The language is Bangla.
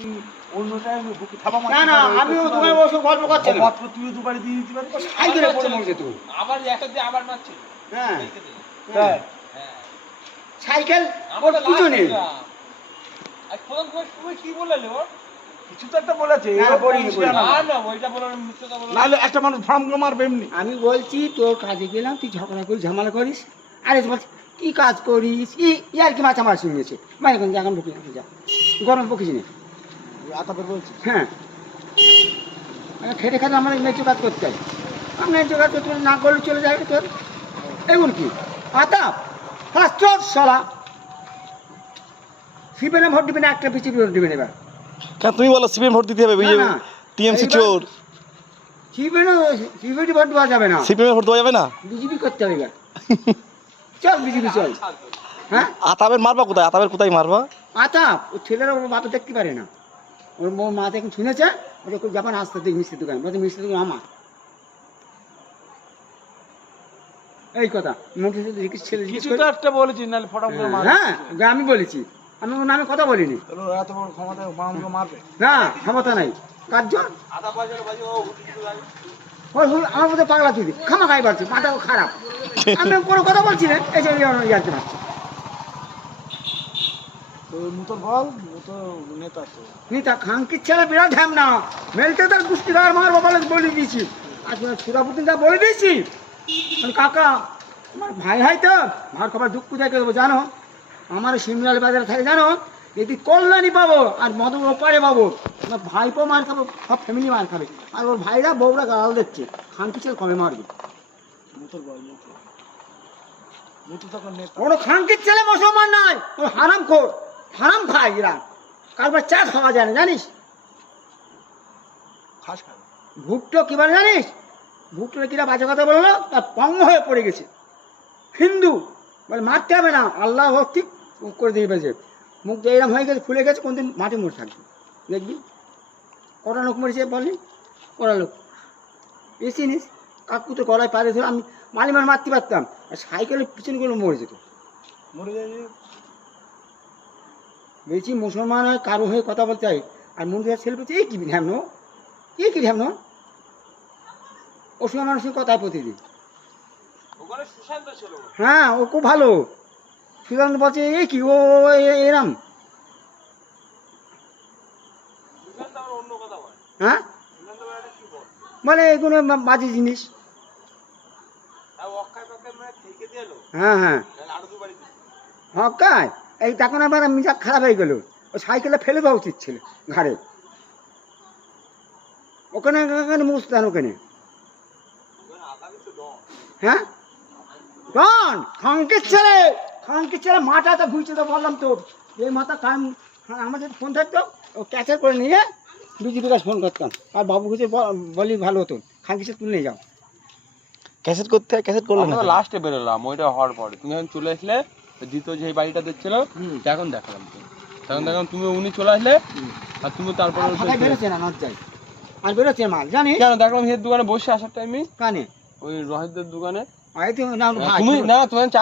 তুই অন্য টাইমে বুকে থাবা মারছিস। না না আমিও তোমায় বসে গল্প করছি না। মাত্র তুইও দুবারে দিয়ে দিতে পারিস। সাইকেলে পড়ে মরছে তো। আবার একটা দিয়ে আবার মারছিল। হ্যাঁ হ্যাঁ হ্যাঁ সাইকেল ওর পিছনে। আর প্রথম তুমি কি বললে ওর? কিছু তো একটা বলেছে। না, এরকম বলিনি, বলিস বলিনি। না। না ওইটা বলার মিথ্যা বলো না। নাহলে একটা মানুষ ফার্ম করে মারবে এমনি। আমি বলছি তোর কাজে গেলাম তুই ঝগড়া করিস ঝামেলা করিস। আরে বলছি কি কাজ করিস ইয়ার কি মাথা মার শুনিয়েছে মানে কোন এখন বকি যা গরম বকিস নি। আতাপের বলছিস। হ্যাঁ মানে খেটে খেটে আমরা ন্যায্য কাজ করতে চাই। আমি ন্যায্য কাজ করতে না করলে চলে যাবে তোর এগুলো কি আতাপ ফার্স্ট চোর সলা সিপিএনে ভোট দিবে না একটা বিজেপি ভোট দিবেন এবার। কেন তুমি বলো সিপিএম ভোট দিতে হবে? না, না। টিএমসি এইবার- চোর। সিপিএনে ভোট দেওয়া যাবে না সিপিএম ভোট দেওয়া যাবে না? বিজেপি করতে হবে এবার চল বিজেপি চল। হ্যাঁ আতাবের মারবা কোথায়? আতাবের কোথায় মারবা? আতাপ ও ছেলেরা ওর বাপে দেখতে পারে না। ওর মা এখন শুনেছে ওটা খুব যাবেন আসতে দিই মিষ্টির দোকান বলছে মিষ্টির দোকান আমার এই কথা মুখে ছেলে জিজ্ঞেস কিছু করে- তো একটা বলেছিস নাহলে ফটাফট করে মারবে। হ্যাঁ আমি বলেছি আমি ওর নামে কথা বলিনি। তাহলে ও এত বড় ক্ষমতা ফার্ম করে মারবে। না ক্ষমতা নাই কার্জন আধা বাজার বাজে ও হুটি হুটি লাগে। আমার মধ্যে পাগলা তুই খামা খাই পারছি মাথা খারাপ আমি কোনো কথা বলছি না এই যে ইয়ার্কি মারছি তো মুতর বল মুতো নেতা তো। নিতা খাঙ্কির ছেলে বিরাট ঢ্যাম না মেলতে তার কুস্তিকার মার বাবা বলে দিয়েছি আজ সুরাপুদ্দিন যা বলে দিয়েছি আমি কাকা আমার ভাই ভাই তো ভার খবর দুঃখ দেখে দেবো জানো আমার শিমলাল বাজারে থাকে জানো যদি কল্যাণী পাবো আর মধু ওপারে পাবো আমার ভাইপো মার খাবো সব ফ্যামিলি মার খাবে আর ওর ভাইরা বউরা গাল দিচ্ছে খাঙ্কি ছেলে কমে মারবে মুতর বল মুতো মুতো তখন নেতা। কোনো খাঙ্কির ছেলে মুসলমান নয় ও হারাম খোর হারাম খায় এরা কারবার চা খাওয়া যায় না জানিস খাস খাবে। ভুট্টো কি বলে জানিস ভুট্টো কিরা বাজে কথা বললো তার পঙ্গ হয়ে পড়ে গেছে হিন্দু বলে মারতে হবে না আল্লাহ ঠিক করে দিয়ে পেয়েছে মুখ যে এরম হয়ে গেছে ফুলে গেছে কোনদিন মাটি মরে থাকবে দেখবি কটা লোক মরেছে বলি কটা লোক বেশি নিস কাকু তো গলায় পারে ধরে আমি মালিমার মারতে পারতাম আর সাইকেলের পিছনগুলো মরে যেত মরে যায় যে। বেশি মুসলমান হয় কারো হয়ে কথা বলতে হয় আর মন্দিরের ছেলে বলছে এই কি ঢ্যামনো কি ঢ্যামনো অসুখ মানুষের কথায় প্রতিদিন ওখানে সুশান্ত ছিল ও। হ্যাঁ ও খুব ভালো সুদান্ত বলছে এই কি ও এরাম সুশান্ত আবার অন্য কথা বলে। হ্যাঁ সুশান্ত আবার একটা কি বলে? মানে এগুলো বাজে জিনিস আর অক্ষয় পক্ষয় মানে থেকে দিয়ে এলো। হ্যাঁ হ্যাঁ তাহলে আরো দুবারই দিল। হকায় এই তখন আবার মিজাজ খারাপ হয়ে গেল ও সাইকেলে ফেলে দেওয়া উচিত ছিল ঘাড়ে ওখানে ওখানে মুস্তান ওখানে ওখানে আগামী তো ডন। হ্যাঁ ডন খাঙ্কির ছেলে মাথাটা ঘুরছে তো বললাম তো এই মাথা কাম আমাদের ফোন থাকতো ও ক্যাচার করে নিয়ে বিজেপি কাছে ফোন করতাম আর বাবু কাছে বলি ভালো হতো খাঙ্কি ছেলে তুলে নিয়ে যাও ক্যাসেট করতে ক্যাসেট করলো না আমরা লাস্টে বেরোলাম ওইটা হওয়ার পরে তুমি যখন চলে আসলে দ্বিতীয় যে বাড়িটা দেখছিল তখন দেখালাম তুমি তখন দেখলাম তুমি উনি চলে আসলে আর তুমি তারপরে আর ফাঁকায় বেরোচ্ছে না নজ্জায় আর বেরোচ্ছে মাল জানিস কেন দেখলাম এর দোকানে বসে আসার টাইমে কানে ওই রহিতদের দোকানে আয় তুই না ভাই তুমি না তোমার চা